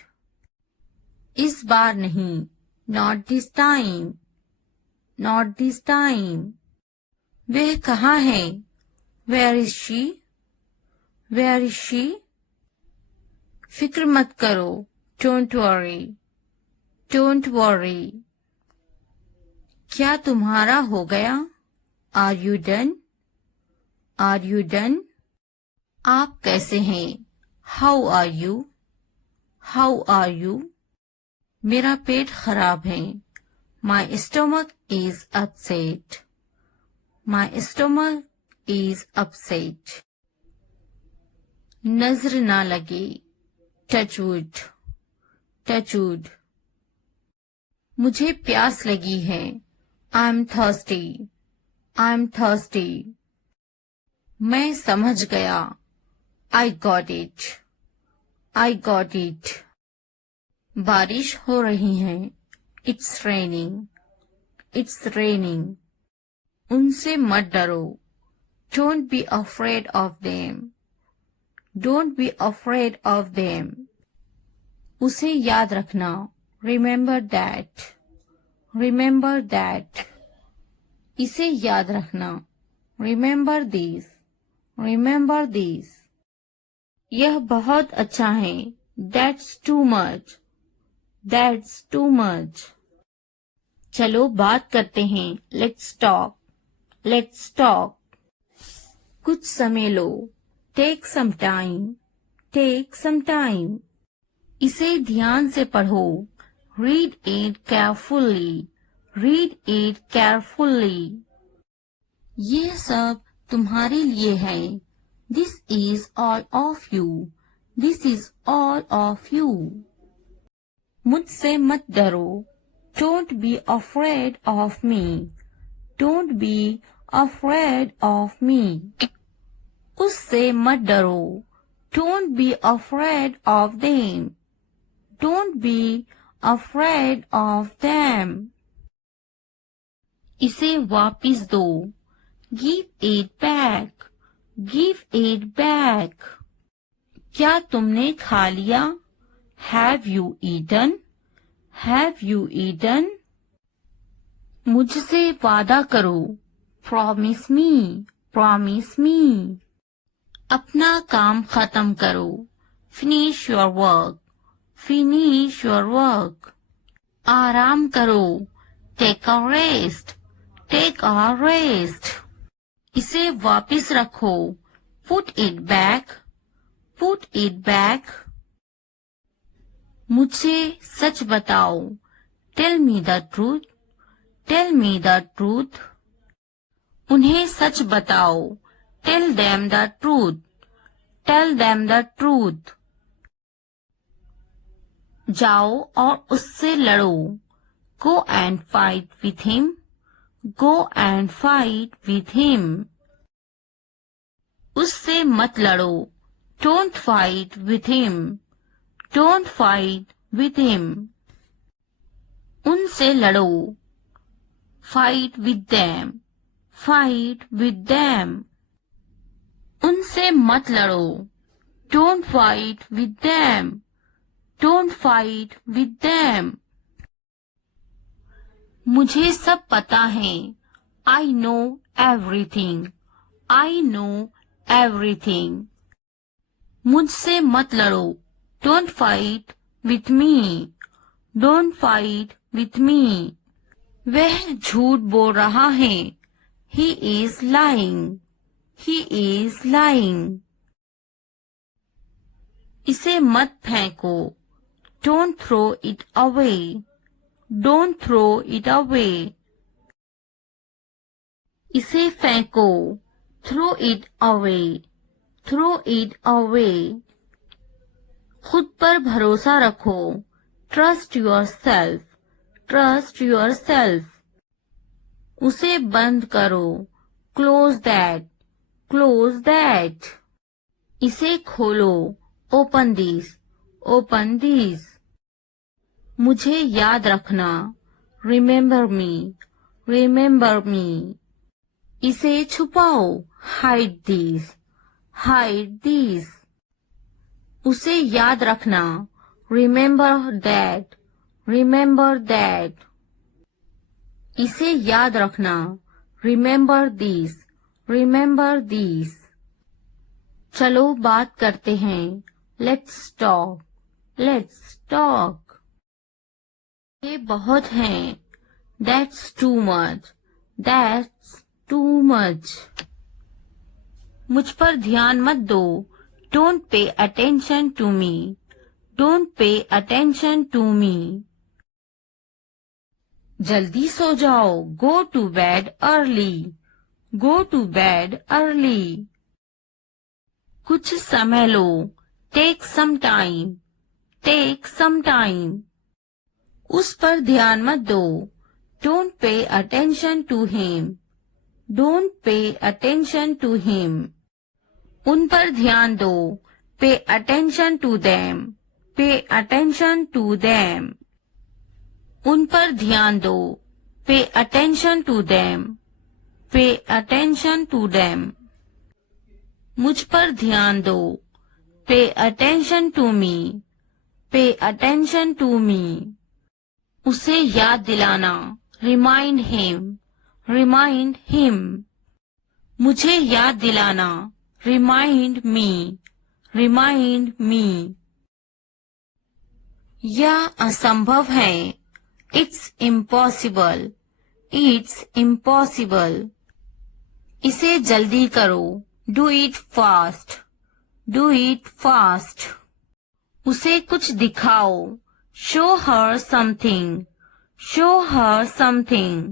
इस बार नहीं. Not this time. Not this time. वह कहाँ है? Where is she? Where is she? फिक्र मत करो. Don't worry. Don't worry. क्या तुम्हारा हो गया? Are you done? Are you done? आप कैसे हैं? How are you? How are you? मेरा पेट खराब है. My stomach is upset. My stomach is upset. नजर ना लगे. Touch wood. Touch wood. मुझे प्यास लगी है. I'm thirsty. I'm thirsty. मैं समझ गया. I got it. I got it. बारिश हो रही है. It's raining. It's raining. उनसे मत डरो. Don't be afraid of them. Don't be afraid of them. उसे याद रखना. Remember that. Remember that. इसे याद रखना. Remember this. Remember this. यह बहुत अच्छा है. That's too much. That's too much. चलो बात करते हैं. Let's talk. Let's talk. कुछ समय लो. Take some time. Take some time. इसे ध्यान से पढ़ो. Read it carefully. Read it carefully. ये सब तुम्हारे लिए है. This is all of you. This is all of you. मुझसे मत डरो. Don't be afraid of me. Don't be afraid of me. उससे मत डरो. Don't be afraid of them. Don't be afraid of them. इसे वापिस दो. Give it back. Give it back. क्या तुमने खा लिया? Have you eaten? Have you eaten? मुझसे वादा करो. Promise me. Promise me. अपना काम खत्म करो. Finish your work. Finish your work. आराम करो. Take a rest. Take a rest. इसे वापस रखो. Put it back. Put it back. मुझे सच बताओ. Tell me the truth. Tell me the truth. उन्हें सच बताओ. Tell them the truth. Tell them the truth. जाओ और उससे लड़ो. Go and fight with him. Go and fight with him. उससे मत लड़ो. Don't fight with him. Don't fight with him. उनसे लड़ो. Fight with them. Fight with them. उनसे मत लड़ो. Don't fight with them. Don't fight with them. मुझे सब पता है. I know everything. I know everything. मुझसे मत लड़ो. Don't fight with me. Don't fight with me. वह झूठ बोल रहा है. He is lying. He is lying. इसे मत फेंको. Don't throw it away. Don't throw it away. इसे फेंको. Throw it away. Throw it away. खुद पर भरोसा रखो. Trust yourself. Trust yourself. उसे बंद करो. Close that. Close that. इसे खोलो. Open this. Open this. मुझे याद रखना. Remember me. Remember me. इसे छुपाओ. Hide this. Hide this. उसे याद रखना. Remember that. Remember that. इसे याद रखना. Remember this. Remember this. चलो बात करते हैं. Let's talk. Let's talk. ये बहुत हैं. That's too much. That's too much. मुझ पर ध्यान मत दो. Don't pay attention to me. Don't pay attention to me. जल्दी सो जाओ. Go to bed early. Go to bed early. कुछ समय लो. Take some time. Take some time. उस पर ध्यान मत दो. Don't pay attention to him. Don't pay attention to him. उन पर ध्यान दो. Pay attention to them. Pay attention to them. उन पर ध्यान दो. Pay attention to them. Pay attention to them. मुझ पर ध्यान दो. Pay attention to me. Pay attention to me. उसे याद दिलाना. Remind him. Remind him. मुझे याद दिलाना. Remind me. Remind me. यह असंभव है. It's impossible. It's impossible. इसे जल्दी करो. Do it fast. Do it fast. उसे कुछ दिखाओ. Show her something. Show her something.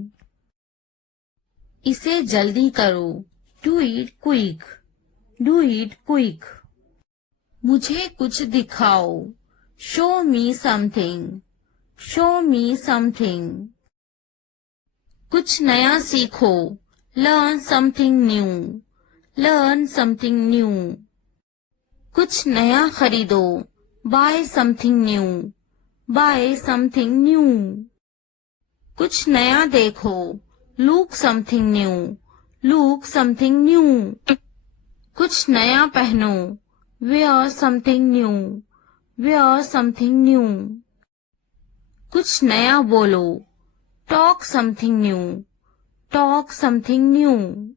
इसे जल्दी करो. Do it quick. Do it quick. मुझे कुछ दिखाओ. Show me something. Show me something. कुछ नया सीखो. Learn something new. Learn something new. कुछ नया खरीदो. Buy something new. Buy something new. कुछ नया देखो. Look something new. Look something new. कुछ नया पहनो. Wear something new. Wear something new. कुछ नया बोलो. Talk something new. Talk something new.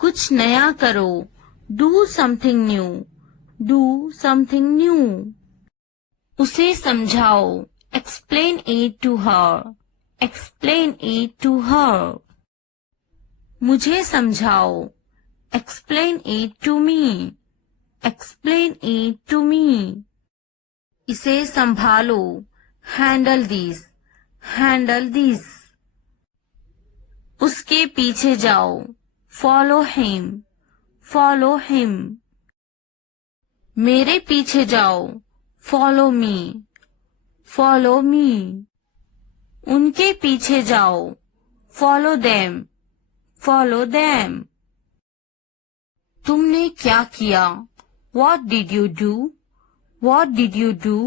कुछ नया करो. Do something new. Do something new. उसे समझाओ. Explain it to her. Explain it to her. मुझे समझाओ. Explain it to me. Explain it to me. इसे संभालो. Handle this. Handle this. उसके पीछे जाओ. Follow him. Follow him. मेरे पीछे जाओ. Follow me. Follow me. उनके पीछे जाओ. Follow them. Follow them. तुमने क्या किया? What did you do? What did you do?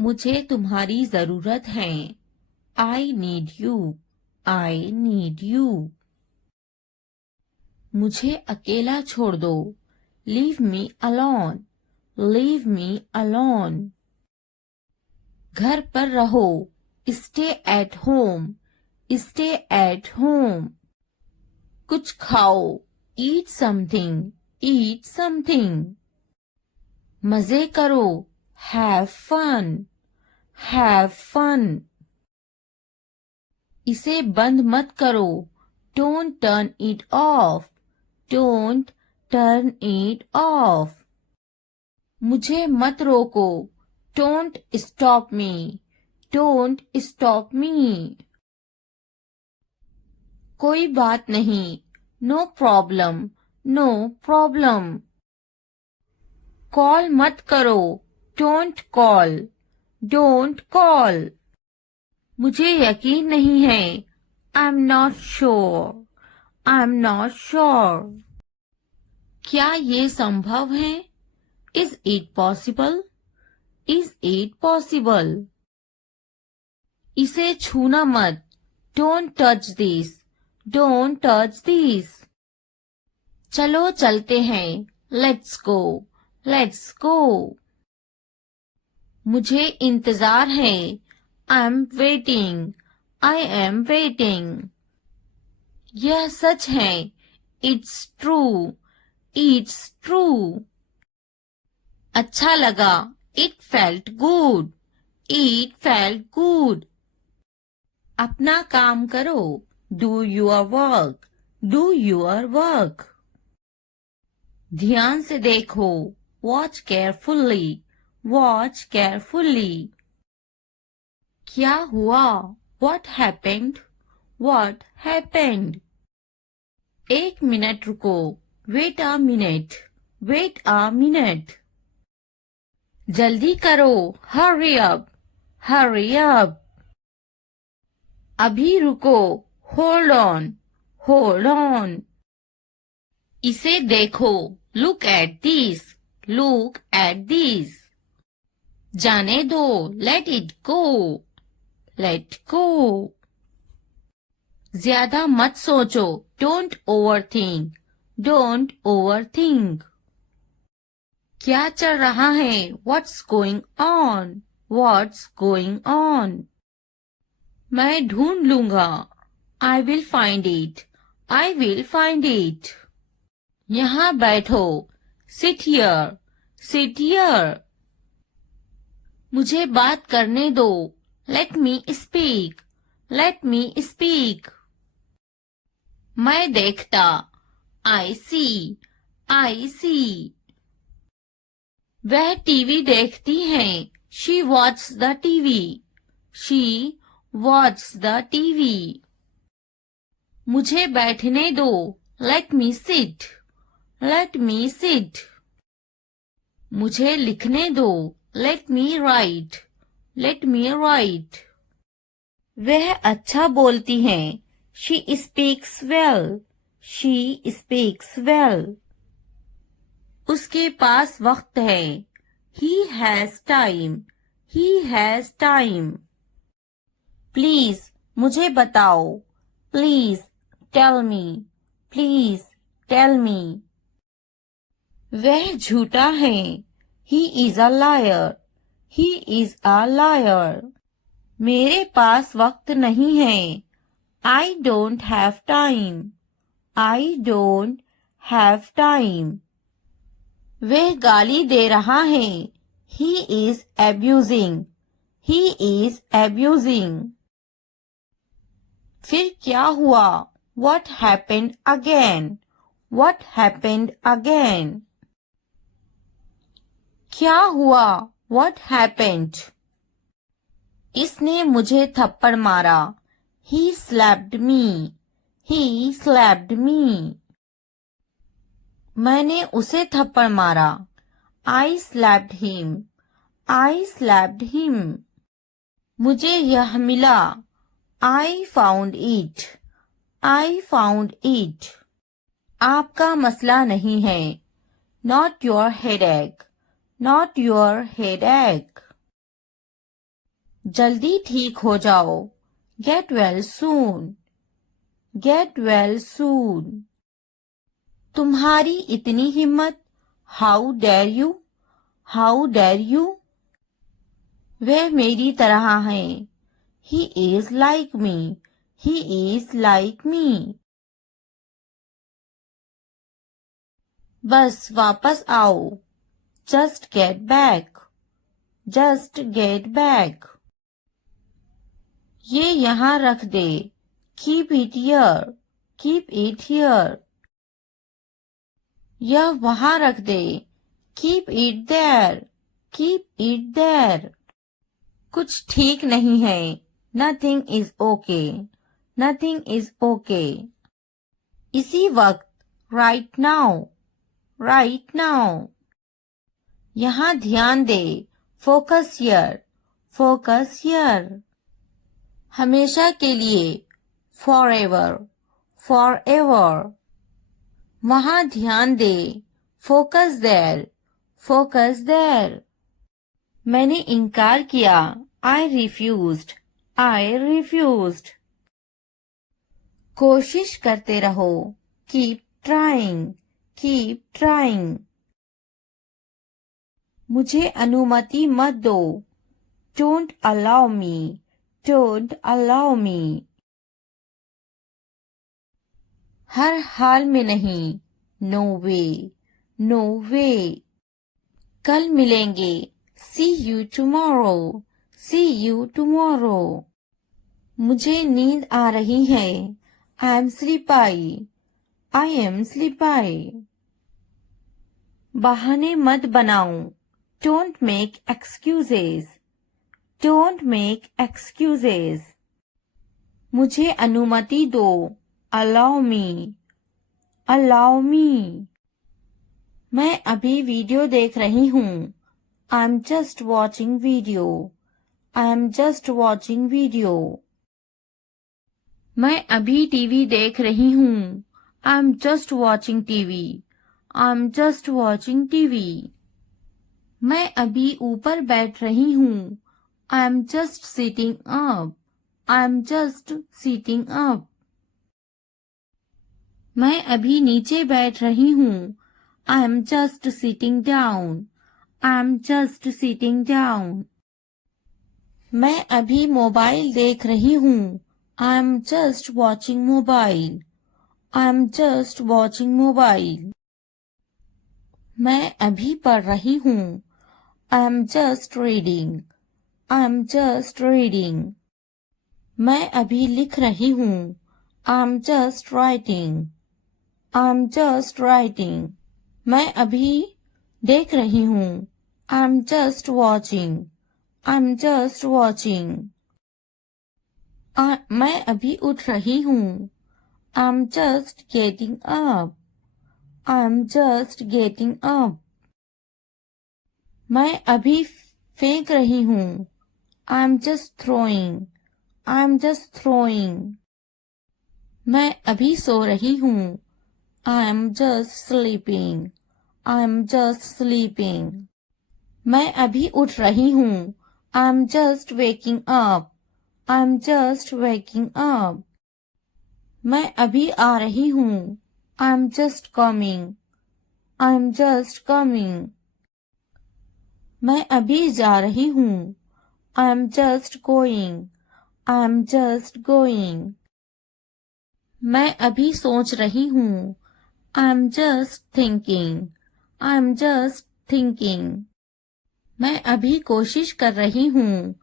मुझे तुम्हारी जरूरत है. I need you. I need you. मुझे अकेला छोड़ दो. Leave me alone. Leave me alone. घर पर रहो. Stay at home. Stay at home. कुछ खाओ. Eat something. Eat something. मजे करो. Have fun. Have fun. इसे बंद मत करो. Don't turn it off. Don't turn it off. मुझे मत रोको. Don't stop me. Don't stop me. कोई बात नहीं. No problem. No problem. Call मत करो. Don't call. Don't call. मुझे यकीन नहीं है. I'm not sure. I'm not sure. क्या ये संभव है? Is it possible? Is it possible? इसे छूना मत. Don't touch this. Don't touch this. चलो चलते हैं. Let's go. Let's go. मुझे इंतजार है. I'm waiting. I am waiting. यह सच है. It's true. It's true. अच्छा लगा. It felt good. It felt good. अपना काम करो. Do your work. Do your work. ध्यान से देखो. Watch carefully. Watch carefully. क्या हुआ? What happened? What happened? एक मिनट रुको. Wait a minute. Wait a minute. जल्दी करो. Hurry up. Hurry up. अभी रुको. Hold on. Hold on. इसे देखो. Look at this. Look at this. जाने दो, let it go, let go. ज्यादा मत सोचो, don't overthink, don't overthink. क्या चल रहा है, what's going on, what's going on. मैं ढूंढ लूंगा, I will find it, I will find it. यहाँ बैठो, sit here, sit here. मुझे बात करने दो, let me speak, let me speak. मैं देखता, I see, I see. वह टीवी देखती है, she watches the TV, she watches the TV. मुझे बैठने दो, let me sit, let me sit. मुझे लिखने दो, let me write, let me write. वह अच्छा बोलती है, she speaks well, she speaks well. उसके पास वक्त है, he has time, he has time. Please मुझे बताओ, please tell me, please tell me. वह झूठा है, he is a liar, he is a liar. मेरे पास वक्त नहीं है, I don't have time, I don't have time. वह गाली दे रहा है, he is abusing, he is abusing. फिर क्या हुआ, what happened again, what happened again. क्या हुआ, what happened. इसने मुझे थप्पड़ मारा, he slapped me, he slapped me. मैंने उसे थप्पड़ मारा, I slapped him, I slapped him. मुझे यह मिला, I found it, I found it. आपका मसला नहीं है, not your headache, not your headache. जल्दी ठीक हो जाओ, get well soon, get well soon. तुम्हारी इतनी हिम्मत, how dare you, how dare you. वह मेरी तरह है, he is like me, he is like me. बस वापस आओ, just get back, just get back. ये यहाँ रख दे, keep it here, keep it here. यह वहां रख दे, keep it there, keep it there. कुछ ठीक नहीं है, nothing is okay, nothing is okay. इसी वक्त, right now, right now. यहाँ ध्यान दे, focus here, focus here. हमेशा के लिए, forever, forever. वहां ध्यान दे, फोकस देयर, फोकस देयर. मैंने इनकार किया, I refused, I refused. कोशिश करते रहो, keep trying, keep trying. मुझे अनुमति मत दो, don't allow me, don't allow me. हर हाल में नहीं, no way, no way. कल मिलेंगे, see you tomorrow, see you tomorrow. मुझे नींद आ रही है, I am sleepy, I am sleepy. बहाने मत बनाओ, don't make excuses, don't make excuses. मुझे अनुमति दो, allow me, allow me. मैं अभी वीडियो देख रही हूँ, I'm just watching video, I'm just watching video. मैं अभी टीवी देख रही हूँ, I'm just watching TV, I'm just watching TV. मैं अभी ऊपर बैठ रही हूँ. I am just sitting up. I am just sitting up. मैं अभी नीचे बैठ रही हूँ. I am just sitting down. I am just sitting down. मैं अभी मोबाइल देख रही हूँ. I am just watching mobile. I am just watching mobile. मैं अभी पढ़ रही हूँ. I am just reading. I am just reading. मैं अभी लिख रही हूँ. I am just writing. I am just writing. मैं अभी देख रही हूँ. I am just watching. I am just watching. मैं अभी उठ रही हूँ. I am just getting up. I am just getting up. मैं अभी फेंक रही हूँ. I am just throwing. I am just throwing. मैं अभी सो रही हूँ. I am just sleeping. I am just sleeping. मैं अभी उठ रही हूँ. I am just waking up. I am just waking up. मैं अभी आ रही हूँ. I am just coming. I am just coming. मैं अभी जा रही हूँ. I am just going. I am just going. मैं अभी सोच रही हूँ. I am just thinking. I am just thinking. मैं अभी कोशिश कर रही हूँ.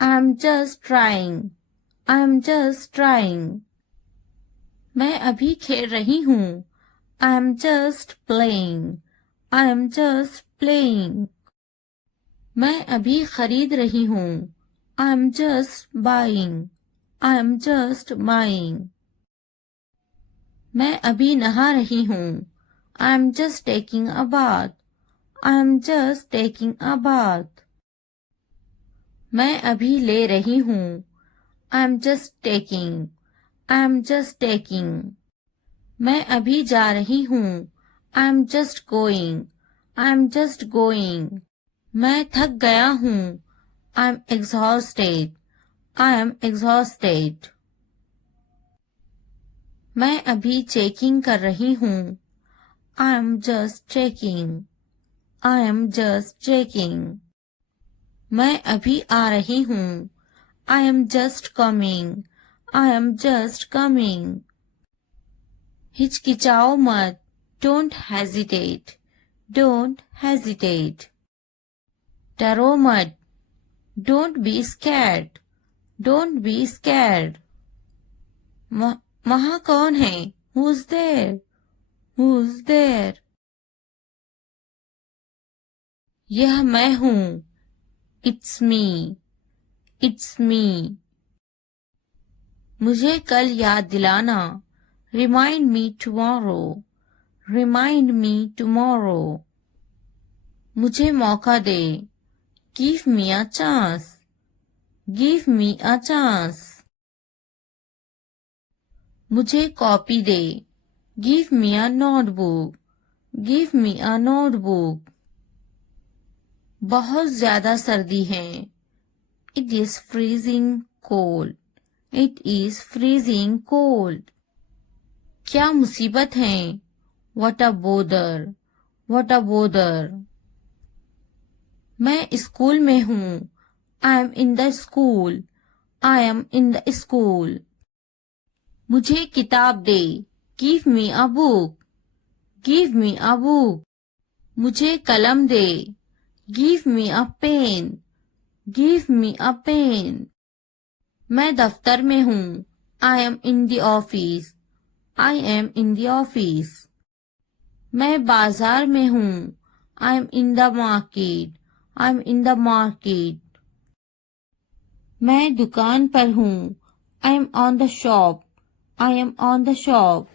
I am just trying. I am just trying. मैं अभी खेल रही हूँ. I am just playing. I am just playing. मैं अभी खरीद रही हूँ. I am just buying. I am just buying. मैं अभी नहा रही हूँ. I am just taking a bath. I am just taking a bath. मैं अभी ले रही हूँ. I am just taking. I am just taking. मैं अभी जा रही हूँ. I am just going. I am just going. मैं थक गया हूँ. I am exhausted. I am exhausted. मैं अभी चेकिंग कर रही हूँ. I am just checking. I am just checking. मैं अभी आ रही हूँ. I am just coming. I am just coming. हिचकिचाओ मत. Don't hesitate. Don't hesitate. डरो मत. Don't be scared. Don't be scared. वहाँ कौन है? Who's there? Who's there? यह मैं हूँ. It's me. It's me. मुझे कल याद दिलाना. Remind me tomorrow. Remind me tomorrow. मुझे मौका दे. Give me a chance. Give me a chance. मुझे copy they. Give me a notebook. Give me a notebook. बहुत ज्यादा सर्दी है. It is freezing cold. It is freezing cold. क्या मुसीबत है? What a bother. What a bother. मैं school में हूँ. I am in the school. I am in the school. मुझे किताब दे. Give me a book. Give me a book. मुझे कलम दे. Give me a pen. Give me a pen. मैं दफ्तर में हूँ. I am in the office. I am in the office. मैं बाजार में हूँ. I am in the market. I am in the market. मैं दुकान पर हूँ. I am on the shop. I am on the shop.